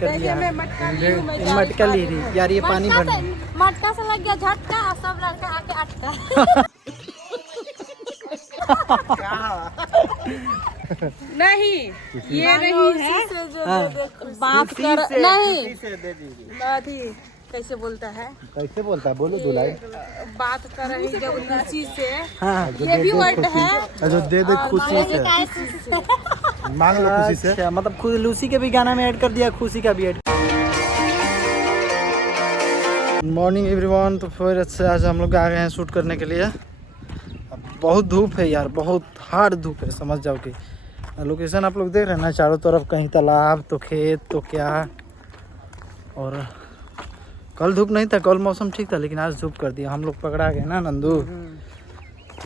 कर दिया है। मटका ली रही यार, ये पानी भर मटका से लग गया झटका, सब लड़का आके अटका। नहीं ये नहीं है, बात कर नहीं कैसे बोलता है, कैसे बोलता है, बोलो दुलाई। बात कर रही जब खुशी से। हाँ ये भी वर्ड है जो दे दे खुशी से, मांग लो खुशी से। अच्छा, मतलब खुद लूसी के भी गाना में ऐड कर दिया, खुशी का भी ऐड। मॉर्निंग एवरीवन, तो फिर से आज हम लोग आ गए हैं शूट करने के लिए। बहुत धूप है यार, बहुत हार्ड धूप है, समझ जाओ कि लोकेशन आप लोग देख रहे हैं ना, चारों तरफ कहीं तालाब तो खेत तो क्या। और कल धूप नहीं था, कल मौसम ठीक था, लेकिन आज धूप कर दिया। हम लोग पकड़ा गए ना नंदू।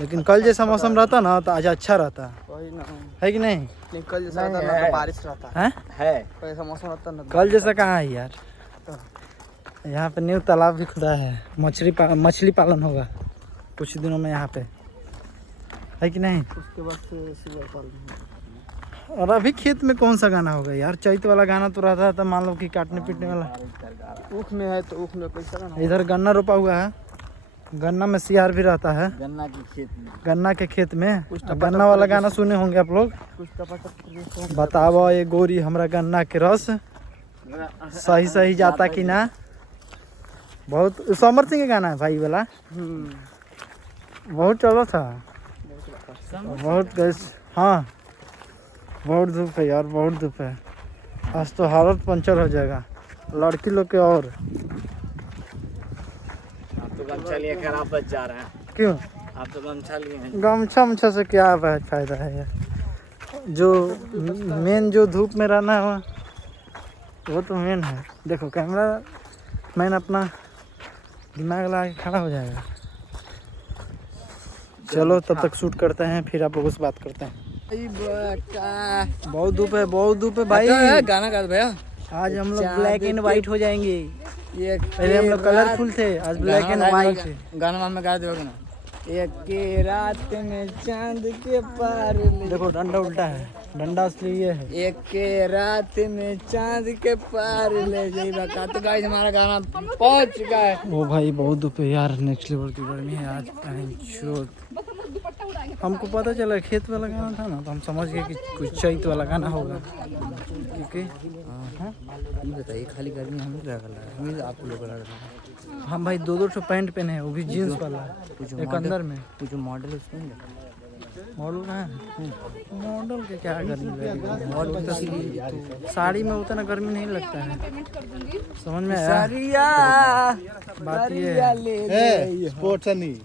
लेकिन कल जैसा मौसम रहता ना तो आज अच्छा रहता है कि नहीं? कल जैसा रहता ना तो बारिश रहता है। ऐसा मौसम रहता ना, कल जैसा कहाँ है यार। यहाँ पे न्यू तालाब भी खुदा है, मछली पालन होगा कुछ दिनों में यहाँ पे, है कि नहीं? उसके बाद सुअर पालन। और अभी खेत में कौन सा गाना होगा यार? चैत वाला गाना तो रहता था, मान लो कि काटने पीटने वाला। ऊख में है तो ऊख में कैसा गाना? इधर गन्ना रोपा हुआ है, गन्ना में सियार भी रहता है, गन्ना के खेत में। गन्ना के खेत में। गन्ना वाला गाना सुने होंगे आप लोग। बताओ ये गोरी हमरा गन्ना के रस सही सही जाता कि ना। बहुत समर सिंह का गाना है भाई वाला, बहुत चला था, बहुत गैस। हाँ बहुत धूप है यार, बहुत धूप है। आज तो हालत पंचर हो जाएगा लड़की लोग के। और आप तो गमछा लिए खराब बच जा रहा है। क्यों? आप तो गमछा लिए हैं। गमछा से क्या फायदा है यार? जो मेन जो धूप में रहना है वो तो मेन है। देखो कैमरा मैन अपना दिमाग लगा के खड़ा हो जाएगा। चलो तब तक शूट करते हैं, फिर आप लोगों से बात करते हैं। बहुत धूप है, बहुत धूप है भाई। गाना गा भैया। आज हम लोग ब्लैक एंड व्हाइट हो जाएंगे। ये पहले हम लोग कलरफुल थे, आज ब्लैक एंड व्हाइट है। गाना में गा दोगे ना? एक के रात में चांद के पार। देखो डंडा उल्टा है, डंडा असली ये है। एक के रात में चांद के पार ले जाइबा का। तो गाइस हमारा गाना पहुंच चुका है। ओ भाई बहुत धूप है यार, नेक्स्ट लेवल की गर्मी है आज। हमको पता चला खेत वाला गाना था ना, तो हम समझ गए कि कुछ चैत वाला गाना होगा, क्योंकि ये बताइए खाली गर्मी हमें क्या कर रहा है? हमें आप लोग लग रहा है। हम भाई दो पैंट पहने हैं, वो भी जीन्स वाला, एक अंदर में। तो जो मॉडल है उसमें मॉडल का है, मॉडल के क्या गर्मी लगेगी? मॉडल तो साड़ी में उतना गर्मी नहीं लगता है, समझ में आया? बात ये है। स्पोर्ट्स नहीं।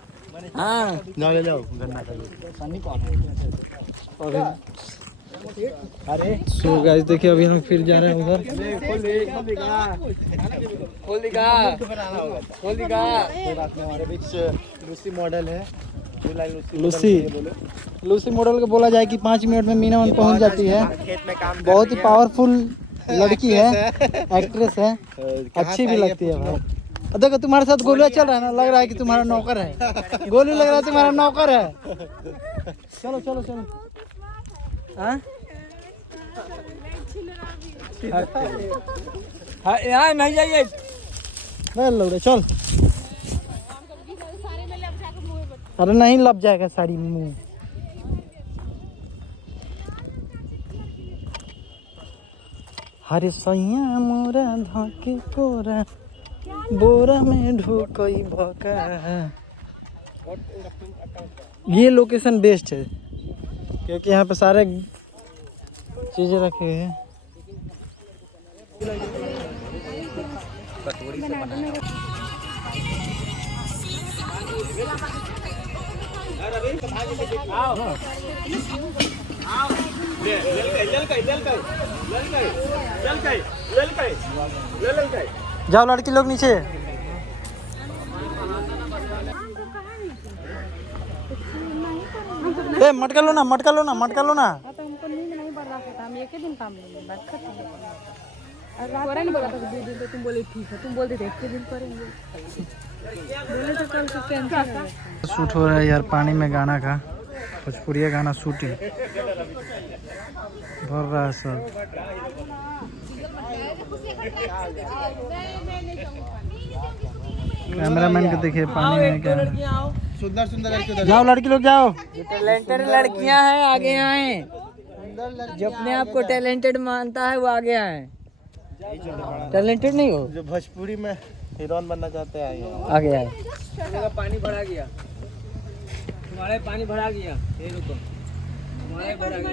हाँ जाओ ले जाओ गन्ना का। सनी कौन है? अरे सो गाइस देखिए, अभी हम फिर जा रहे हैं उधर। हमारे बीच लूसी मॉडल है। लूसी मॉडल को बोला जाए कि 5 मिनट में मीनावन पहुंच जाती है। बहुत ही पावरफुल लड़की है, एक्ट्रेस है, अच्छी भी लगती है भाई। देखो तुम्हारे साथ गोलू चल रहा है ना, लग रहा है कि तुम्हारा नौकर है। गोलू लग रहा है तुम्हारा नौकर है। चलो चलो चलो। हाँ यहाँ नहीं जाइए। चल। अरे नहीं लग जाएगा साड़ी में मुँह। हरे सैया मोरा धके कोरा बोरा में ढोकई भका। ये लोकेशन बेस्ट है क्योंकि यहाँ पे सारे चीजें रखे हुए हैं। जाओ लड़की लोग नीचे। ए मटका लो ना, मटका लो ना, मटका लो ना। तो हमको नींद नहीं बढ़ रहा था, हम एक ही दिन काम लेंगे, बात खत्म। और नहीं बोला था 2 दिन, तो तुम बोले ठीक है, तुम बोलते थे 1 दिन करेंगे, बोले तो कल से कैंसिल है। शूट हो रहा है यार पानी में गाना का, भोजपुरिया गाना शूटिंग भर रहा है सब। कैमरामैन को देखिए पानी में क्या है। सुंदर सुंदर लड़के जाओ लड़की लोग जाओ। टैलेंटेड लड़कियां हैं, आगे आए। जो अपने आप को टैलेंटेड मानता है वो आगे आए। टैलेंटेड नहीं हो, जो भोजपुरी में हीरोइन बनना चाहते हैं आगे आए। पानी भरा गया, तुम्हारे पानी भरा गया। ये रुको, तुम्हारे भरा गया।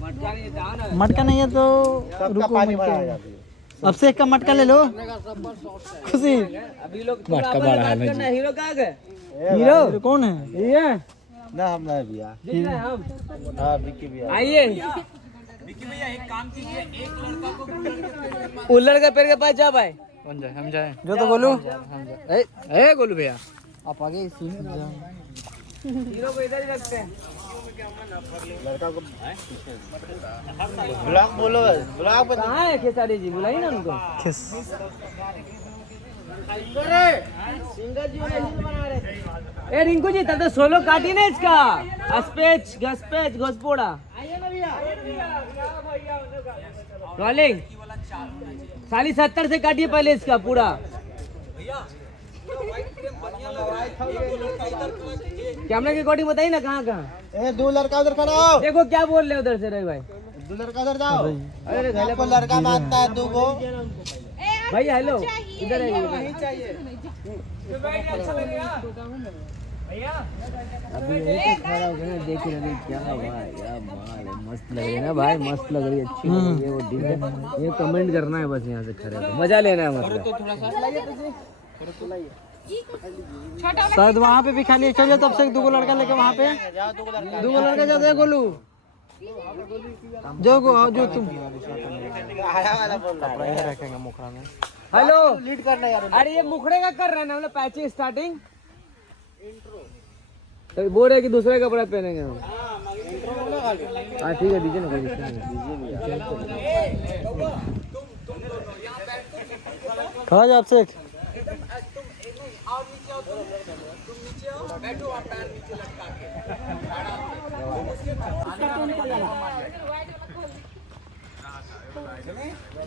मटका नहीं था ना, मटका नहीं है तो सबका रुको पानी मटका। भरा है। अब से एक का मटका ले लो। खुशी अभी लोग मटका बड़ा है भाई। हीरो कहाँ गए? हीरो कौन है? ये ना हम ना भैया। हम हाँ विक्की भैया। आइए। विक्की भैया एक काम कीजिए, एक लड़का को उल्लड़ के पेड़ के पास जा भाई। कौन जाए? हम जाए जो तो बोलू। ए गोलू भैया, आप आगे हीरो को इधर ही रखते हैं। लड़का को ब्लॉग बोलो, ब्लॉग बता। कहाँ है खेसारी जी? बुलाई ना उनको। ए रिंकू जी, तब तो सोलो काटी ना इसका। स्पेच घसपेच घसपोड़ा रोलिंग 70 से काटिए पहले इसका पूरा। कैमरा की रिकॉर्डिंग बताइए ना, कहाँ कहाँ। ए दो लड़का उधर खड़ा हो। देखो क्या बोल रहे उधर से रवि भाई। दो लड़का उधर जाओ। अरे घर आपको लड़का मानता है दो को। भाई हेलो, इधर है चाहिए। अभी यही तो खड़ा हो गया ना, देख रहे क्या भाई, क्या बात है। मस्त लग रही है ना भाई, मस्त लग रही है, अच्छी लग रही है वो डिजाइन। ये कमेंट करना है बस, यहाँ से खड़े होकर मजा लेना है मतलब। शायद वहाँ पे भी खाली चलिए। तब से दो लड़का लेके वहाँ पे दो लड़का जाते हैं। गोलू जो तुम रखेंगे मुखड़ा में। हेलो लीड करना यार। अरे ये मुखड़े का कर रहे हैं ना, मतलब पैची स्टार्टिंग तो बोल रहे कि दूसरे कपड़ा पहनेंगे हम। हाँ ठीक है, दीजिए ना, कोई दिक्कत नहीं। खड़ा जाओ आपसे।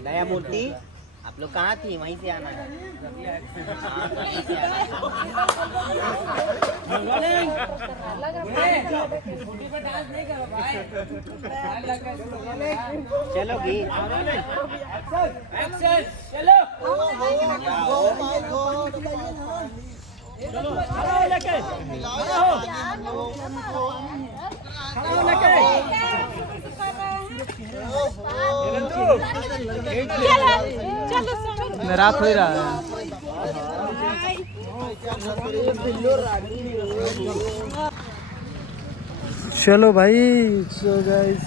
नया मूर्ति आप लोग कहाँ थी? वहीं से आना है। चलोगी? रात हो ही रहा है। चलो भाई, सो गाइस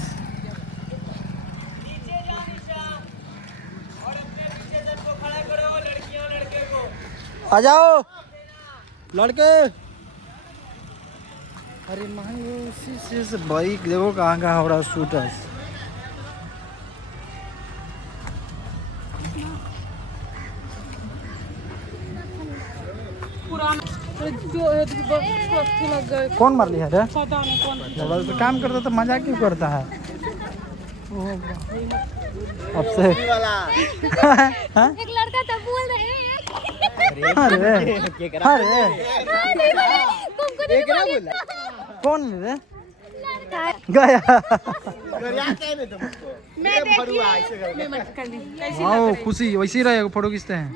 आ जाओ लड़के। अरे माँ उसी से बाइक देखो कहाँ कहाँ हो रहा है शूटर्स। कौन मार लिया रे? जब तो काम करता तो मजाक क्यों करता है? अब से एक लड़का तो बोल रहे हैं। अरे कौन रे गया? मैं देखिए, मैं मत करनी। खुशी वैसे ही रहेगा। फोटो खींचते हैं।